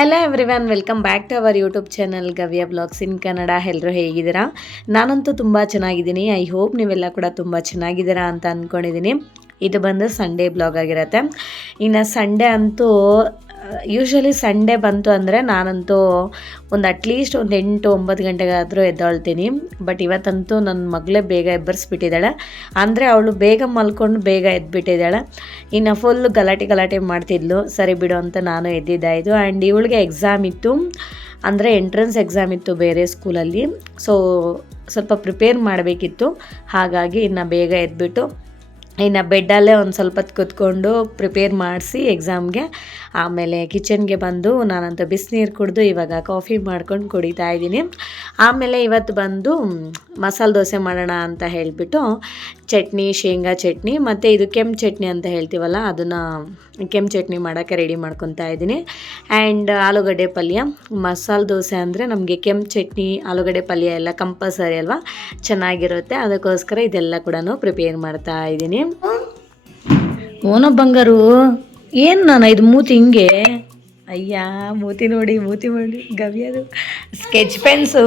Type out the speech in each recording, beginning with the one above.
Hello everyone welcome back to our YouTube channel Gavya blogs in Kannada ಎಲ್ಲರೂ ಹೇಗಿದ್ದೀರಾ? ನಾನಂತೂ ತುಂಬ ಚೆನ್ನಾಗಿದ್ದೀನಿ. ಐ ಹೋಪ್ ನೀವೆಲ್ಲ ಕೂಡ ತುಂಬ ಚೆನ್ನಾಗಿದ್ದೀರಾ ಅಂತ ಅಂದ್ಕೊಂಡಿದ್ದೀನಿ ಇದು ಬಂದು ಸಂಡೇ ಬ್ಲಾಗ್ ಆಗಿರುತ್ತೆ. ಇನ್ನು ಸಂಡೇ ಅಂತೂ ಯೂಶ್ವಲಿ ಸಂಡೇ ಬಂತು ಅಂದರೆ ನಾನಂತೂ ಒಂದು ಅಟ್ಲೀಸ್ಟ್ ಒಂದು ಎಂಟು, ಒಂಬತ್ತು ಗಂಟೆಗಾದರೂ ಎದ್ದೊಳ್ತೀನಿ. ಬಟ್ ಇವತ್ತಂತೂ ನನ್ನ ಮಗಳೇ ಬೇಗ ಎಬ್ಬರಿಸ್ಬಿಟ್ಟಿದ್ದಾಳೆ. ಅಂದರೆ ಅವಳು ಬೇಗ ಮಲ್ಕೊಂಡು ಬೇಗ ಎದ್ಬಿಟ್ಟಿದ್ದಾಳೆ. ಇನ್ನು ಫುಲ್ ಗಲಾಟೆ ಗಲಾಟೆ ಮಾಡ್ತಿದ್ಲು. ಸರಿ ಬಿಡು ಅಂತ ನಾನು ಎದ್ದಿದ್ದಾಯಿತು ಆ್ಯಂಡ್ ಇವಳಿಗೆ ಎಕ್ಸಾಮ್ ಇತ್ತು. ಅಂದರೆ ಎಂಟ್ರೆನ್ಸ್ ಎಕ್ಸಾಮ್ ಇತ್ತು ಬೇರೆ ಸ್ಕೂಲಲ್ಲಿ ಸೊ ಸ್ವಲ್ಪ ಪ್ರಿಪೇರ್ ಮಾಡಬೇಕಿತ್ತು. ಹಾಗಾಗಿ ಇನ್ನು ಬೇಗ ಎದ್ಬಿಟ್ಟು ಇನ್ನು ಬೆಡ್ಡಲ್ಲೇ ಒಂದು ಸ್ವಲ್ಪ ಹೊತ್ತು ಕೂತ್ಕೊಂಡು ಪ್ರಿಪೇರ್ ಮಾಡಿಸಿ ಎಕ್ಸಾಮ್ಗೆ ಆಮೇಲೆ ಕಿಚನ್ಗೆ ಬಂದು ನಾನಂತ ಬಿಸಿನೀರು ಕುಡಿದು ಇವಾಗ ಕಾಫಿ ಮಾಡ್ಕೊಂಡು ಕುಡಿತಾ ಇದ್ದೀನಿ. ಆಮೇಲೆ ಇವತ್ತು ಬಂದು, ಮಸಾಲೆ ದೋಸೆ ಮಾಡೋಣ ಅಂತ ಹೇಳಿಬಿಟ್ಟು ಚಟ್ನಿ, ಶೇಂಗಾ ಚಟ್ನಿ ಮತ್ತು ಇದು ಕೆಂಪು ಚಟ್ನಿ ಅಂತ ಹೇಳ್ತೀವಲ್ಲ, ಅದನ್ನು ಕೆಂಪು ಚಟ್ನಿ ಮಾಡೋಕ್ಕೆ ರೆಡಿ ಮಾಡ್ಕೊತಾ ಇದ್ದೀನಿ. ಆ್ಯಂಡ್ ಆಲೂಗಡ್ಡೆ ಪಲ್ಯ, ಮಸಾಲೆ ದೋಸೆ ಅಂದರೆ ನಮಗೆ ಕೆಂಪು ಚಟ್ನಿ, ಆಲೂಗಡ್ಡೆ ಪಲ್ಯ ಎಲ್ಲ ಕಂಪಲ್ಸರಿ ಅಲ್ವಾ? ಚೆನ್ನಾಗಿರುತ್ತೆ. ಅದಕ್ಕೋಸ್ಕರ ಇದೆಲ್ಲ ಕೂಡ ಪ್ರಿಪೇರ್ ಮಾಡ್ತಾ ಇದ್ದೀನಿ. ಓನೋ ಬಂಗಾರು, ಏನು ನಾನು ಇದು ಮೂತಿ ಹಿಂಗೆ? ಅಯ್ಯ, ಮೂತಿ ನೋಡಿ ಮೂತಿ ನೋಡಿ ಗವಿಯದು ಸ್ಕೆಚ್ ಪೆನ್ಸು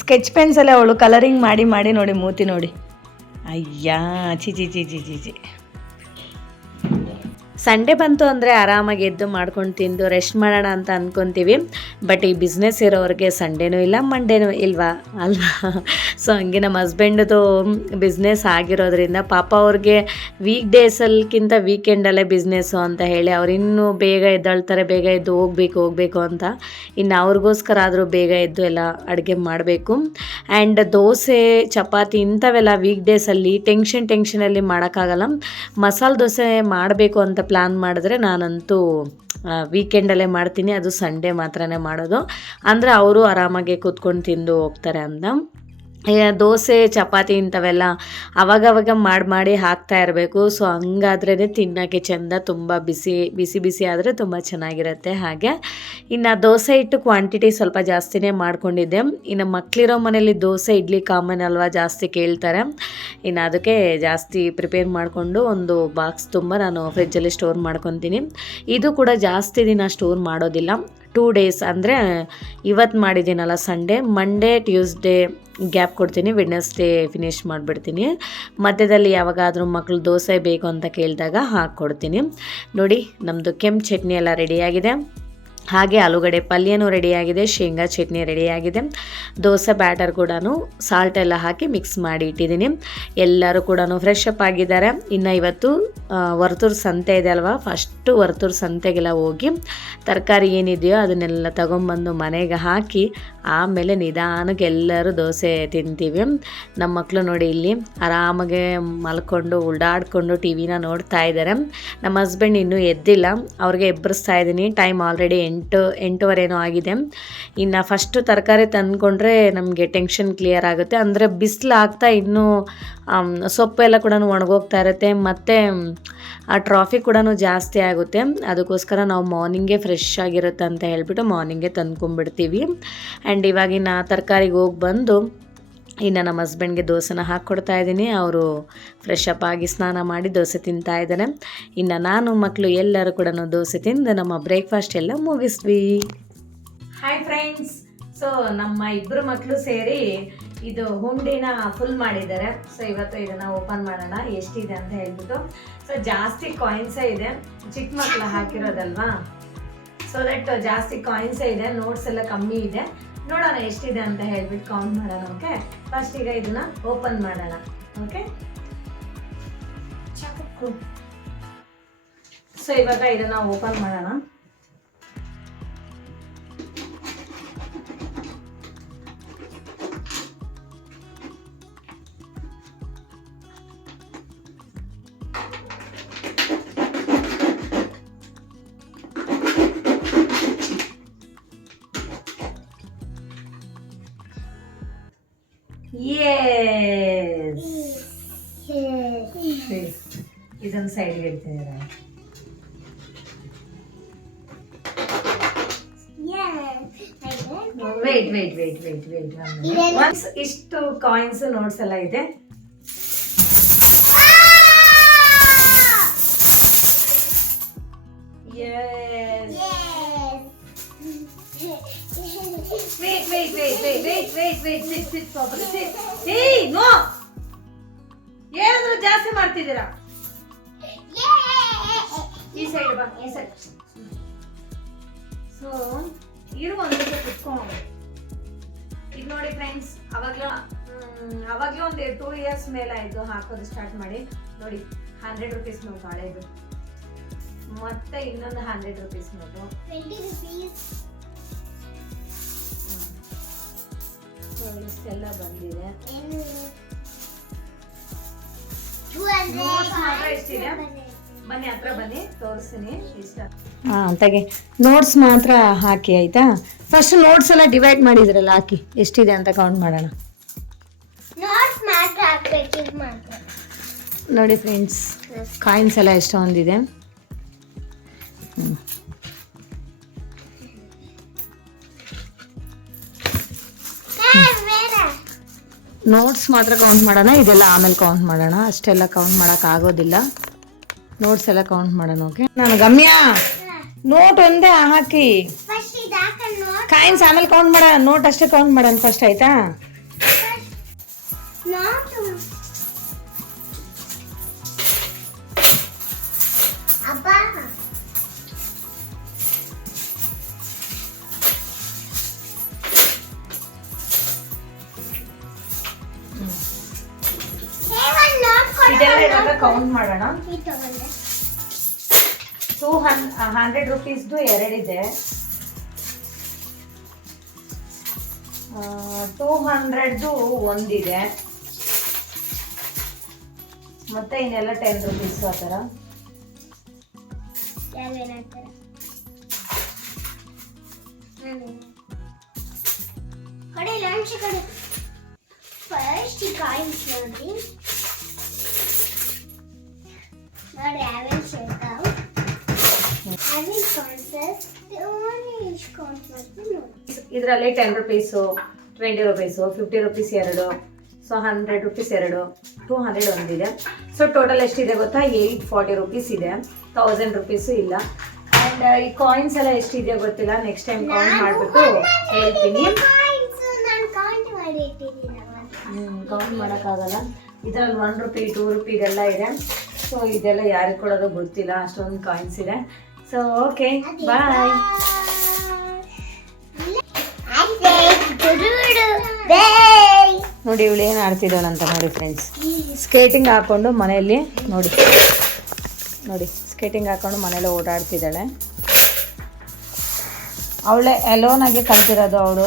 ಸ್ಕೆಚ್ ಪೆನ್ಸಲ್ಲೇ ಅವಳು ಕಲರಿಂಗ್ ಮಾಡಿ ಮಾಡಿ ನೋಡಿ, ಮೂತಿ ನೋಡಿ. 哎呀，去去去去去去！ಸಂಡೇ ಬಂತು ಅಂದರೆ ಆರಾಮಾಗಿ ಎದ್ದು ಮಾಡ್ಕೊಂಡು ತಿಂದು ರೆಸ್ಟ್ ಮಾಡೋಣ ಅಂತ ಅಂದ್ಕೊತೀವಿ ಬಟ್ ಈ ಬಿಸ್ನೆಸ್ ಇರೋರಿಗೆ ಸಂಡೇನೂ ಇಲ್ಲ ಮಂಡೇನೂ ಇಲ್ವಾ? ಅಲ್ವಾ? ಸೊ ಹಂಗೆ ನಮ್ಮ ಹಸ್ಬೆಂಡ್ದು ಬಿಸ್ನೆಸ್ ಆಗಿರೋದ್ರಿಂದ ಪಾಪ ಅವ್ರಿಗೆ ವೀಕ್ ಡೇಸಲ್ಕಿಂತ ವೀಕೆಂಡಲ್ಲೇ ಬಿಸ್ನೆಸ್ಸು ಅಂತ ಹೇಳಿ ಅವ್ರು ಇನ್ನೂ ಬೇಗ ಎದ್ದಾಳ್ತಾರೆ, ಬೇಗ ಎದ್ದು ಹೋಗ್ಬೇಕು, ಹೋಗಬೇಕು ಅಂತ. ಇನ್ನು ಅವ್ರಿಗೋಸ್ಕರ ಆದರೂ ಬೇಗ ಎದ್ದು ಎಲ್ಲ ಅಡುಗೆ ಮಾಡಬೇಕು. ಆ್ಯಂಡ್ ದೋಸೆ, ಚಪಾತಿ ಇಂಥವೆಲ್ಲ ವೀಕ್ ಡೇಸಲ್ಲಿ ಟೆನ್ಷನ್ ಟೆನ್ಷನಲ್ಲಿ ಮಾಡೋಕ್ಕಾಗಲ್ಲ. ಮಸಾಲೆ ದೋಸೆ ಮಾಡಬೇಕು ಅಂತ ಪ್ಲ್ಯಾನ್ ಮಾಡಿದ್ರೆ ನಾನಂತೂ ವೀಕೆಂಡಲ್ಲೇ ಮಾಡ್ತೀನಿ. ಅದು ಸಂಡೇ ಮಾತ್ರನೇ ಮಾಡೋದು. ಅಂದರೆ ಅವರು ಆರಾಮಾಗೆ ಕೂತ್ಕೊಂಡು ತಿಂದು ಹೋಗ್ತಾರೆ ಅಂತ. ದೋಸೆ, ಚಪಾತಿ ಇಂಥವೆಲ್ಲ ಅವಾಗವಾಗ ಮಾಡಿ ಮಾಡಿ ಹಾಕ್ತಾ ಇರಬೇಕು. ಸೊ ಹಂಗಾದ್ರೇ ತಿನ್ನೋಕ್ಕೆ ಚೆಂದ ತುಂಬ ಬಿಸಿ ಬಿಸಿ ಬಿಸಿ ಆದರೆ ತುಂಬ ಚೆನ್ನಾಗಿರುತ್ತೆ ಹಾಗೆ. ಇನ್ನು ದೋಸೆ ಹಿಟ್ಟು ಕ್ವಾಂಟಿಟಿ ಸ್ವಲ್ಪ ಜಾಸ್ತಿನೇ ಮಾಡ್ಕೊಂಡಿದ್ದೆ. ಇನ್ನು ಮಕ್ಕಳಿರೋ ಮನೇಲಿ ದೋಸೆ, ಇಡ್ಲಿ ಕಾಮನ್ ಅಲ್ವಾ ಜಾಸ್ತಿ ಕೇಳ್ತಾರೆ. ಇನ್ನು ಅದಕ್ಕೆ ಜಾಸ್ತಿ ಪ್ರಿಪೇರ್ ಮಾಡಿಕೊಂಡು ಒಂದು ಬಾಕ್ಸ್ ತುಂಬ ನಾನು ಫ್ರಿಜ್ಜಲ್ಲಿ ಸ್ಟೋರ್ ಮಾಡ್ಕೊತೀನಿ. ಇದು ಕೂಡ ಜಾಸ್ತಿ ದಿನ ಸ್ಟೋರ್ ಮಾಡೋದಿಲ್ಲ. ಟೂ ಡೇಸ್ ಅಂದರೆ ಇವತ್ತು ಮಾಡಿದ್ದೀನಲ್ಲ ಸಂಡೇ ಮಂಡೇ ಟ್ಯೂಸ್ಡೇ ಗ್ಯಾಪ್ ಕೊಡ್ತೀನಿ ವೆಡ್ನೆಸ್ಡೇ ಫಿನಿಶ್ ಮಾಡಿಬಿಡ್ತೀನಿ. ಮಧ್ಯದಲ್ಲಿ ಯಾವಾಗಾದರೂ ಮಕ್ಕಳು ದೋಸೆ ಬೇಕು ಅಂತ ಕೇಳಿದಾಗ ಹಾಕ್ಕೊಡ್ತೀನಿ. ನೋಡಿ ನಮ್ಮದು ಕೆಂಪು ಚಟ್ನಿ ಎಲ್ಲ ರೆಡಿಯಾಗಿದೆ ಹಾಗೆ ಆಲೂಗಡ್ಡೆ ಪಲ್ಯನೂ ರೆಡಿಯಾಗಿದೆ, ಶೇಂಗಾ ಚಟ್ನಿ ರೆಡಿಯಾಗಿದೆ. ದೋಸೆ ಬ್ಯಾಟರ್ ಕೂಡ ಸಾಲ್ಟ್ ಎಲ್ಲ ಹಾಕಿ ಮಿಕ್ಸ್ ಮಾಡಿ ಇಟ್ಟಿದ್ದೀನಿ. ಎಲ್ಲರೂ ಕೂಡ ಫ್ರೆಶ್ ಅಪ್ ಆಗಿದ್ದಾರೆ. ಇನ್ನು ಇವತ್ತು ವರ್ತೂರು ಸಂತೆ ಇದೆ ಅಲ್ವಾ? ಫಸ್ಟು ವರ್ತೂರು ಸಂತೆಗೆಲ್ಲ ಹೋಗಿ ತರಕಾರಿ ಏನಿದೆಯೋ ಅದನ್ನೆಲ್ಲ ತಗೊಂಬಂದು ಮನೆಗೆ ಹಾಕಿ ಆಮೇಲೆ ನಿಧಾನಕ್ಕೆ ಎಲ್ಲರೂ ದೋಸೆ ತಿಂತೀವಿ. ನಮ್ಮ ಮಕ್ಕಳು ನೋಡಿ ಇಲ್ಲಿ ಆರಾಮಾಗೆ ಮಲ್ಕೊಂಡು, ಉಲ್ಡಾಡ್ಕೊಂಡು ಟಿ ವಿನ ನೋಡ್ತಾ ಇದ್ದಾರೆ. ನಮ್ಮ ಹಸ್ಬೆಂಡ್ ಇನ್ನೂ ಎದ್ದಿಲ್ಲ. ಅವ್ರಿಗೆ ಎಬ್ಬರಿಸ್ತಾ ಇದ್ದೀನಿ. ಟೈಮ್ ಆಲ್ರೆಡಿ ಎಂಟು, ಎಂಟೂವರೆನೋ ಆಗಿದೆ. ಇನ್ನು ಫಸ್ಟು ತರಕಾರಿ ತಂದ್ಕೊಂಡ್ರೆ ನಮಗೆ ಟೆನ್ಷನ್ ಕ್ಲಿಯರ್ ಆಗುತ್ತೆ. ಅಂದರೆ ಬಿಸಿಲು ಆಗ್ತಾ ಇನ್ನೂ ಸೊಪ್ಪು ಎಲ್ಲ ಕೂಡ ಒಣಗೋಗ್ತಾ ಇರುತ್ತೆ. ಮತ್ತು ಆ ಟ್ರಾಫಿಕ್ ಕೂಡ ಜಾಸ್ತಿ ಆಗುತ್ತೆ. ಅದಕ್ಕೋಸ್ಕರ ನಾವು ಮಾರ್ನಿಂಗೇ ಫ್ರೆಶ್ ಆಗಿರುತ್ತೆ ಅಂತ ಹೇಳ್ಬಿಟ್ಟು ಮಾರ್ನಿಂಗೇ ತಂದ್ಕೊಂಡ್ಬಿಡ್ತೀವಿ. ಆ್ಯಂಡ್ ಇವಾಗಿನ ತರಕಾರಿಗೆ ಹೋಗಿ ಬಂದು ಇನ್ನು ನಮ್ಮ ಹಸ್ಬೆಂಡ್ಗೆ ದೋಸೆನ ಹಾಕ್ಕೊಡ್ತಾ ಇದ್ದೀನಿ. ಅವರು ಫ್ರೆಶ್ ಅಪ್ ಆಗಿ ಸ್ನಾನ ಮಾಡಿ ದೋಸೆ ತಿಂತಾ ಇದ್ದಾರೆ ಇನ್ನು ನಾನು ಮಕ್ಕಳು ಎಲ್ಲರೂ ಕೂಡ ದೋಸೆ ತಿಂದು ನಮ್ಮ ಬ್ರೇಕ್ಫಾಸ್ಟ್ ಎಲ್ಲ ಮುಗಿಸ್ವಿ ಹಾಯ್ ಫ್ರೆಂಡ್ಸ್ ಸೊ ನಮ್ಮ ಇಬ್ಬರು ಮಕ್ಕಳು ಸೇರಿ ಇದು ಹುಂಡಿನ ಫುಲ್ ಮಾಡಿದ್ದಾರೆ. ಸೊ ಇವತ್ತು ಇದನ್ನ ಓಪನ್ ಮಾಡೋಣ. ಎಷ್ಟಿದೆ ಅಂತ ಹೇಳ್ಬಿಟ್ಟು. ಸೊ ಜಾಸ್ತಿ ಕಾಯಿನ್ಸೇ ಇದೆ. ಚಿಕ್ಕ ಮಕ್ಕಳು ಹಾಕಿರೋದಲ್ವಾ? ಸೊ ದಟ್ ಜಾಸ್ತಿ ಕಾಯಿನ್ಸೇ ಇದೆ. ನೋಟ್ಸ್ ಎಲ್ಲ ಕಮ್ಮಿ ಇದೆ. ನೋಡೋಣ ಎಷ್ಟಿದೆ ಅಂತ ಹೇಳ್ಬಿಟ್ಟು ಕೌಂಟ್ ಮಾಡೋಣ ಓಕೆ ಫಸ್ಟ್ ಈಗ ಇದನ್ನ ಓಪನ್ ಮಾಡೋಣ ಓಕೆ ಸೊ ಇವಾಗ ಇದನ್ನ ಓಪನ್ ಮಾಡೋಣ. ಇದೊಂದು ಸೈಡ್ಗೆ ಇಡ್ತಿದ್ದೀರಾ wait wait wait wait wait once ಇಷ್ಟು ಕಾಯಿನ್ಸ್ ನೋಟ್ಸ್ ಎಲ್ಲ ಇದೆ Yes. Wait, wait, wait, wait, wait, wait, wait, sit, sit properly, sit. Hey, no! ಏನಾದ್ರೂ ಜಾಸ್ತಿ ಮಾಡ್ತಿದ್ದೀರಾ ಈ ಸೈಡ್ ಬಾ ಈ ಸೈಡ್ ಸೊ ಇರು ಒಂದು ಕುತ್ಕೊಂಡು. ಈಗ ನೋಡಿ ಫ್ರೆಂಡ್ಸ್ ಅವಾಗ್ಲೂ ಅವಾಗ್ಲೂ ಒಂದು ಟೂ ಇಯರ್ಸ್ ಮೇಲೆ ಆಯಿತು ಹಾಕೋದು ಸ್ಟಾರ್ಟ್ ಮಾಡಿ. ನೋಡಿ ಹಂಡ್ರೆಡ್ ರುಪೀಸ್ ನೋಟು ಹಳೇದು ಮತ್ತೆ ಇನ್ನೊಂದು ಹಂಡ್ರೆಡ್ ರುಪೀಸ್ ನೋಟು ಸೊ ಇಷ್ಟೆಲ್ಲ ಬಂದಿದೆ. ಮಾತ್ರ ಎಷ್ಟಿದೆ? ಬನ್ನಿ ಹತ್ರ ಬನ್ನಿ ತೋರಿಸ್ತೀನಿ ಇಷ್ಟ. ಹಾಂ ತೆಗೆ. ನೋಟ್ಸ್ ಮಾತ್ರ ಹಾಕಿ ಆಯ್ತಾ? ಫಸ್ಟ್ ನೋಟ್ಸ್ ಎಲ್ಲ ಡಿವೈಡ್ ಮಾಡಿದ್ರಲ್ಲ ಹಾಕಿ. ಎಷ್ಟಿದೆ ಅಂತ ಕೌಂಟ್ ಮಾಡೋಣ. ನೋಟ್ಸ್ ಮಾತ್ರ ಹಾಕ್ಬೇಕು ಇದು ಮಾತ್ರ. ನೋಡಿ ಫ್ರೆಂಡ್ಸ್ ಕಾಯಿನ್ಸ್ ಎಲ್ಲ ಎಷ್ಟೊಂದಿದೆ. ಹೊಂದಿದೆ ನೋಟ್ಸ್ ಮಾತ್ರ ಕೌಂಟ್ ಮಾಡೋಣ ಇದೆಲ್ಲ ಆಮೇಲೆ ಕೌಂಟ್ ಮಾಡೋಣ. ಅಷ್ಟೆಲ್ಲ ಕೌಂಟ್ ಮಾಡೋಕ್ಕಾಗೋದಿಲ್ಲ ಆಗೋದಿಲ್ಲ. ನೋಟ್ಸ್ ಎಲ್ಲ ಕೌಂಟ್ ಮಾಡೋಣ ಓಕೆ ನಾನು ಗಮ್ಯ. ನೋಟ್ ಒಂದೇ ಹಾಕಿ. ಕಾಯಿನ್ಸ್ ಆಮೇಲೆ ಕೌಂಟ್ ಮಾಡೋಣ ನೋಟ್ ಅಷ್ಟೇ ಕೌಂಟ್ ಮಾಡೋಣ ಫಸ್ಟ್ ಆಯ್ತಾ? ಕೌಂಟ್ ಮಾಡೋಣ. ಟೂ ಹನ್ ಹಂಡ್ರೆಡ್ ರುಪೀಸ್ದು ಎರಡಿದೆ. ಟೂ ಹಂಡ್ರೆಡ್ದು ಒಂದಿದೆ. ಮತ್ತೆ ಇನ್ನೆಲ್ಲ ಟೆನ್ ರುಪೀಸ್ ಆ ಥರ. ಕಡೆ ಲಂಚ್ ಕಡೆ. ಫಸ್ಟ್ ಕಾಯಿನ್ಸ್ ನೋಡಿ. ನೋಡಿ ಇದರಲ್ಲಿ ten rupees twenty rupees fifty rupees ಎರಡು ಸೊ ಹಂಡ್ರೆಡ್ ರುಪೀಸ್ ಎರಡು ಟೂ ಹಂಡ್ರೆಡ್ ಒಂದಿದೆ ಸೊ ಟೋಟಲ್ ಎಷ್ಟಿದೆ ಗೊತ್ತಾ? ಏಯ್ಟ್ ಫಾರ್ಟಿ ರುಪೀಸ್ ಇದೆ. ತೌಸಂಡ್ ರುಪೀಸು ಇಲ್ಲ. ಆ್ಯಂಡ್ ಈ ಕಾಯಿನ್ಸ್ ಎಲ್ಲ ಎಷ್ಟಿದೆಯೋ ಗೊತ್ತಿಲ್ಲ. ನೆಕ್ಸ್ಟ್ ಟೈಮ್ ಕೌಂಟ್ ಮಾಡಿಬಿಟ್ಟು ಹೇಳ್ತೀನಿ. ಹ್ಞೂ. ಕೌಂಟ್ ಮಾಡೋಕ್ಕಾಗಲ್ಲ. ಇದರಲ್ಲಿ ಒನ್ ರುಪಿ ಟೂ ರುಪಿ ಇದೆಲ್ಲ ಇದೆ. ಸೊ ಇದೆಲ್ಲ ಯಾರಿಗೆ ಕೊಡೋದು ಗೊತ್ತಿಲ್ಲ ಅಷ್ಟೊಂದು ಕಾಯಿನ್ಸ್ ಇದೆ. ಸೊ ಓಕೆ ಬಾಯ್ ನೋಡಿ ಇವಳು ಏನು ಆಡ್ತಿದ್ದಾಳಂತ ನೋಡಿ ಫ್ರೆಂಡ್ಸ್ ಸ್ಕೇಟಿಂಗ್ ಹಾಕೊಂಡು ಮನೆಯಲ್ಲಿ ನೋಡಿ. ನೋಡಿ ಸ್ಕೇಟಿಂಗ್ ಹಾಕೊಂಡು ಮನೇಲಿ ಓಡಾಡ್ತಿದ್ದಾಳೆ. ಅವಳೆ ಎಲೋನಾಗೆ ಕಲ್ತಿರೋದು ಅವಳು.